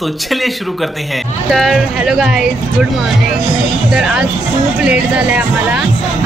तो चलिए शुरू करते हैं। तर हॅलो गाईज, गुड मॉर्निंग। तर आज खूप लेट झालं आहे आम्हाला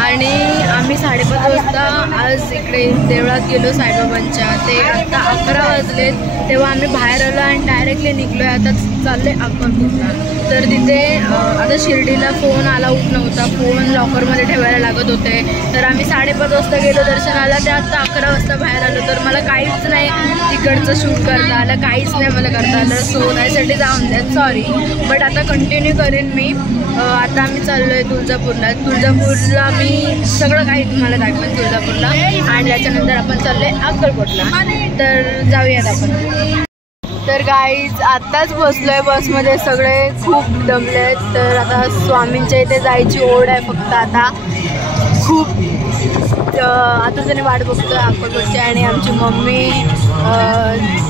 आणि आम्ही 5:30 वाजता आज इकडे देवळात गेलो साईबाबांच्या। ते आत्ता 11 वाजलेत तेव्हा आम्ही बाहेर आलो आणि डायरेक्टली निघलो आहे। आता चालले अक्कलकोटला। तर तिथे आता शिर्डीला फोन अलाउड नव्हता, फोन लॉकरमध्ये ठेवायला लागत होते। तर आम्ही 5:30 वाजता गेलो दर्शनाला, ते आत्ता 11 वाजता बाहेर आलो। तर मला काहीच नाही तिकडचं शूट करता आलं, काहीच नाही मला करता आलं। सो त्यासाठी जाऊन द्या, सॉरी। बट आता कंटिन्यू करेन मी। आता आम्ही चाललो आहे तुळजापूरला मी सगळं काही तुम्हाला दाखवेन तुळजापूरला, आणि त्याच्यानंतर आपण चाललो आहे अक्कलकोटला। तर जाऊयात आपण। तर गाईज आत्ताच बसलोय बसमध्ये, सगळे खूप दमले आहेत। तर आता स्वामींच्या इथे जायची ओढ आहे फक्त आता खूप। आता त्याने वाट बघतोय अक्कलकोटची, आणि आमची मम्मी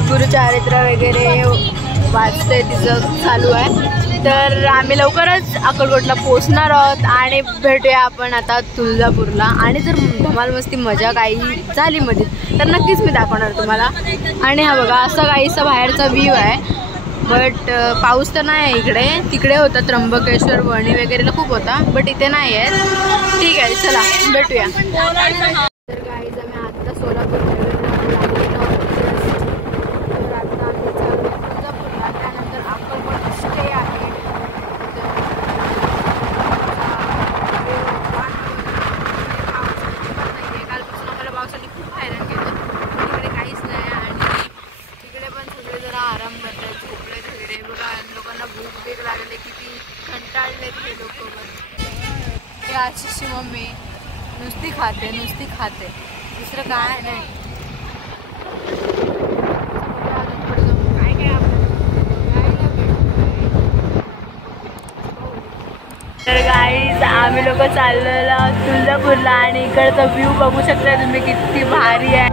गुरुचरित्र वगैरे वाचते, तिचं चालू आहे। तर आम्ही लवकरच अक्कलकोटला पोचणार आहोत आणि भेटूया आपण आता तुळजापूरला। आणि जर धमाल मस्ती मजा काही झाली मध्ये तर नक्कीच मी दाखवणार तुम्हाला। आणि हा बघा असा काहीसा बाहेरचा व्ह्यू आहे, बट पाऊस तर नाही आहे इकडे। तिकडे होता त्र्यंबकेश्वर वणी वगैरेला खूप होता, बट इथे नाही आहे। ठीक आहे, चला भेटूया। तर गाईज आम्ही आत्ता सोलापूर आशिषची मम्मी नुसती खाते दुसरं काय नाही। तर गाईज आम्ही लोक चाललेलो तुळजापूरला, आणि इकडचा व्ह्यू बघू शकता तुम्ही किती भारी आहे।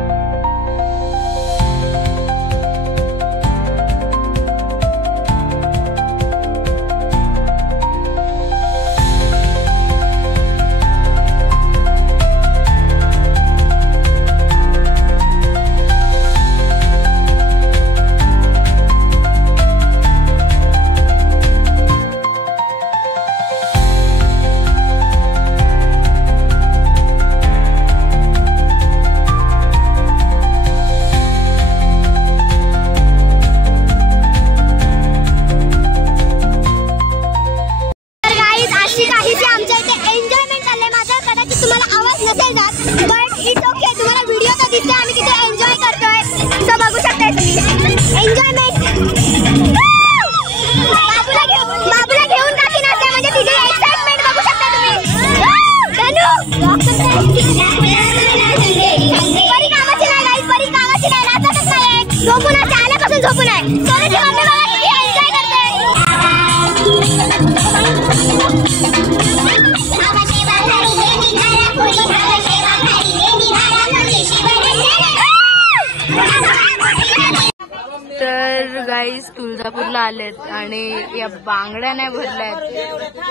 तर गाईज तुळजापूरला आलेत आणि या बांगड्या नाही भरल्यात,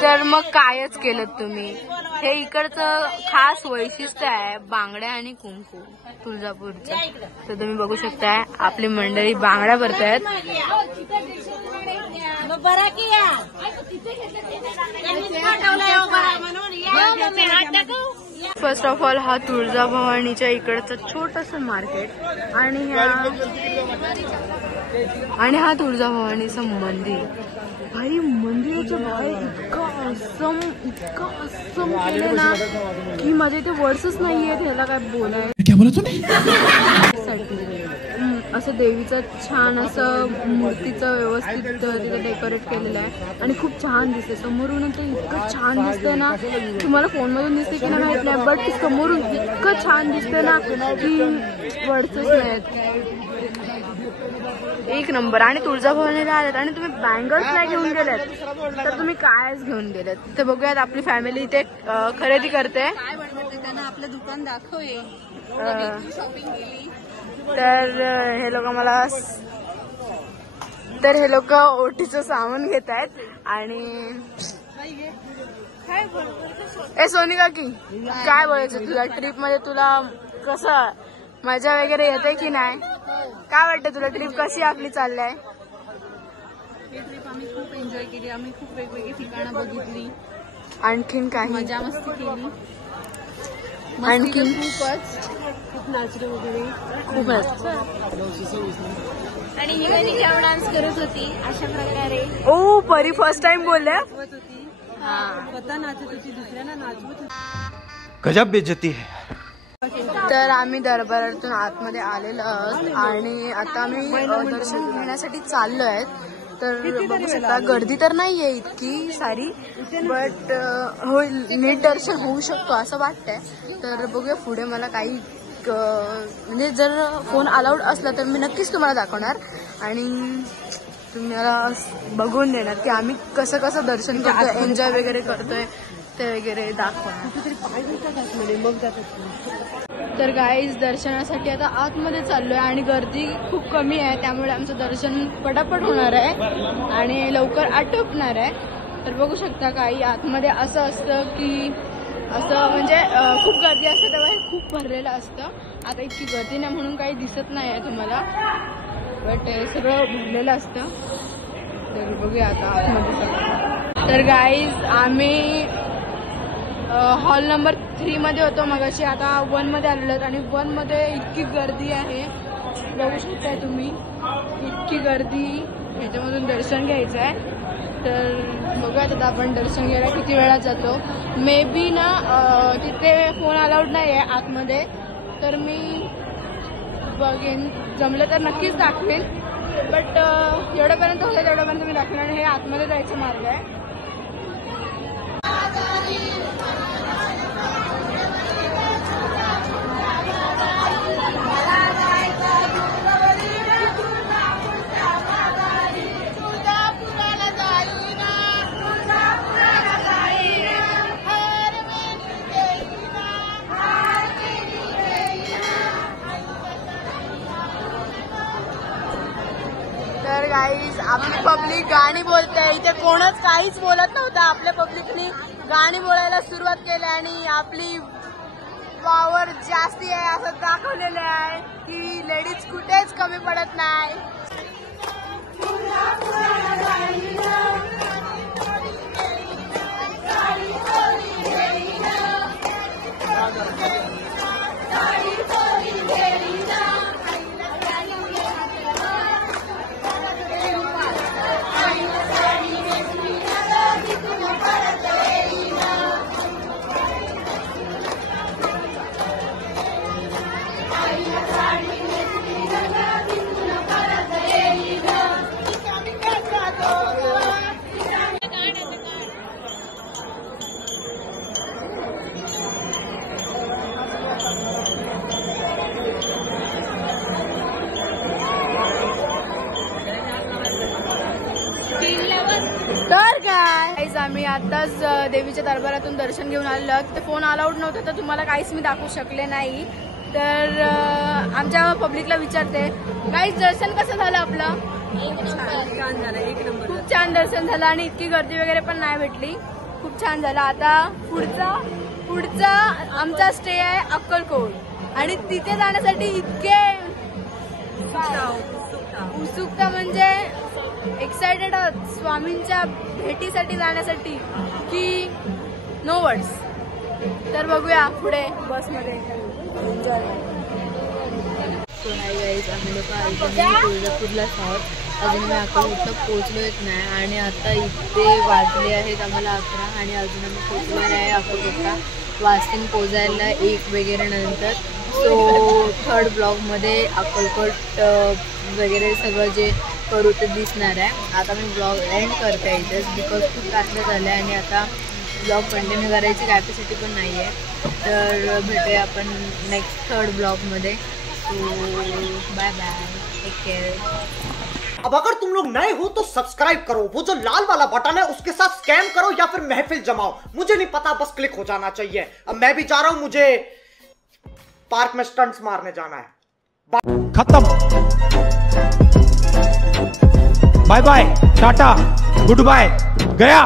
तर मग कायच केलं तुम्ही। हे इकडचं खास वैशिष्ट्य आहे, बांगड्या आणि कुंकू तुळजापूरचं। तर तुम्ही बघू शकताय आपली मंडळी बांगड्या भरतायत। फर्स्ट ऑफ ऑल हा तुळजाभवानीच्या इकडचं छोटस मार्केट, आणि हा तुळजाभवानीचं मंदिर। भाई मंदिराच्या बाहेर इतकं असम केलं ना की माझ्या इथे वर्ड्सच नाहीये ह्याला काय बोलायचं। क्या बोला तूने? असं देवीचं छान असं मूर्तीचं व्यवस्थित तिथं डेकोरेट केलेलं आहे, आणि खूप छान दिसते। समोरून ते इतकं छान दिसतंय ना, तुम्हाला फोनमधून दिसते की नाही माहित नाही, बट समोरून इतकं छान दिसतंय ना की वर्ड्सच नाहीत। एक नंबर। आणि तुळजाभवानीला आलेत आणि तुम्ही बँगल्स नाही घेऊन गेलेत तर तुम्ही कायच घेऊन गेलेत। तर बघूयात आपली फॅमिली इथे खरेदी करते। त्यांना आपलं दुकान दाखवूये। तर हे लोक ओटीचं सामान घेत आहेत, आणि सोनिका की काय बोलायचं तुला, ट्रिप मध्ये तुला कसं मजा वगैरे येते की नाही? काय वाटतं तुला ट्रिप कशी आपली चालली आहे? ही ट्रिप आम्ही खूप एन्जॉय केली. आम्ही खूप वेगवेगळी ठिकाणं बघितली. आणखीन काही मजा मस्ती केली. आणखीन खूप नाचलो वगैरे खूपच. आणि ही डान्स करत होती अशा प्रकारे. ओ परी फर्स्ट टाइम बोलल्या. होती स्वतः नाचत होती, दुसऱ्यांना नाचवत होती. गजब बेइज्जती है. तर आम्ही दरबारातून आतमध्ये आलेलो आहोत आणि आता आम्ही दर्शन घेण्यासाठी चाललो आहेत. तर बघू शकता गर्दी तर नाहीये इतकी सारी, बट होईल, नीट दर्शन होऊ शकतो असं वाटतंय. तर बघूया पुढे. मला काही म्हणजे जर फोन अलाउड असला तर मी नक्कीच तुम्हाला दाखवणार आणि तुम्हाला बघून देणार की आम्ही कसं कसं दर्शन करतोय, एन्जॉय वगैरे करतोय ते वगैरे दाखवणार. तर गाईज दर्शनासाठी आता आतमध्ये चाललोय आणि गर्दी खूप कमी आहे, त्यामुळे आमचं दर्शन पटापट होणार आहे आणि लवकर आटोपणार आहे. तर बघू शकता काही आतमध्ये असं असतं की असं म्हणजे खूप गर्दी असते तेव्हा हे खूप भरलेलं असतं. आता इतकी गर्दी नाही म्हणून काही दिसत नाही आहे तुम्हाला, बट सगळं भरलेलं असतं. तर बघूया आता आतमध्ये सगळं. तर गाईज आम्ही हॉल नंबर 3 मध्ये होतो मगाशी, आता 1 मध्ये आलेलो आहोत आणि 1 मध्ये इतकी गर्दी आहे बघू शकताय तुम्ही. इतकी गर्दी, ह्याच्यामधून दर्शन घ्यायचं आहे. तर बघूया आता आपण दर्शन घ्यायला किती वेळात जातो. मे बी ना तिथे फोन अलाउड नाही आहे आतमध्ये, तर मी बघेन, जमलं तर नक्कीच दाखवेन. बट जेवढ्यापर्यंत होतं तेवढ्यापर्यंत मी दाखवेन. आणि हे आतमध्ये जायचं मार्ग आहे. तर गाईज आपली पब्लिक गाणी बोलते. इथे कोणच काहीच बोलत नव्हतं. आपल्या पब्लिकनी गाणी बोलायला सुरुवात केली आणि आपली पॉवर जास्ती आहे असं दाखवलेलं आहे की लेडीज कुठेच कमी पडत नाही. तर काय आम्ही आताच देवीच्या दरबारातून दर्शन घेऊन आलो. तिथे फोन अलाउड नव्हतं तर तुम्हाला काहीच मी दाखवू शकले नाही. तर आमच्या पब्लिकला विचारते, काहीच दर्शन कसं झालं आपलं? छान झालं, एक नंबर. खूप छान दर्शन झालं आणि इतकी गर्दी वगैरे पण नाही भेटली. खूप छान झालं. आता पुढचा आमचा स्टे आहे अक्कलकोट आणि तिथे जाण्यासाठी इतके उत्सुकता म्हणजे एक्सायटेड आहोत स्वामींच्या भेटीसाठी जाण्यासाठी की नो वर्ड्स. तर बघूया पुढे बसमध्ये एन्जॉय. सो हाय गाईज, आम्ही लोक तुळजापूरलाच आहोत. अजून मी अक्कलकोटला पोहोचलोच नाही आणि आता इथे वाजले आहेत आम्हाला 11 आणि अजून आम्ही पोहोचलो नाही अक्कलकोटला. वाजतील पोचायला 1 वगैरे नंतर. सो 3rd ब्लॉगमध्ये अक्कलकोट वगैरे सगळं जे करू ते दिसणार आहे. आता मी ब्लॉग एंड करते इथेच बिकॉज खूप रात्र झाले आणि आता ब्लॉग कंटिन्यू करायची कॅपॅसिटी पण नाही आहे. तर भेटूया आपण नेक्स्ट 3rd ब्लॉगमध्ये. So bye bye, take care. अब अगर तुम लोग नए हो तो सब्सक्राइब करो, वो जो लाल वाला बटन है उसके साथ स्कैम करो या फिर महफिल जमाओ, मुझे नहीं पता, बस क्लिक हो जाना चाहिए. अब मैं भी जा रहा हूं, मुझे पार्क में स्टंट्स मारने जाना है. खत्म. Bye bye, tata, goodbye, गया.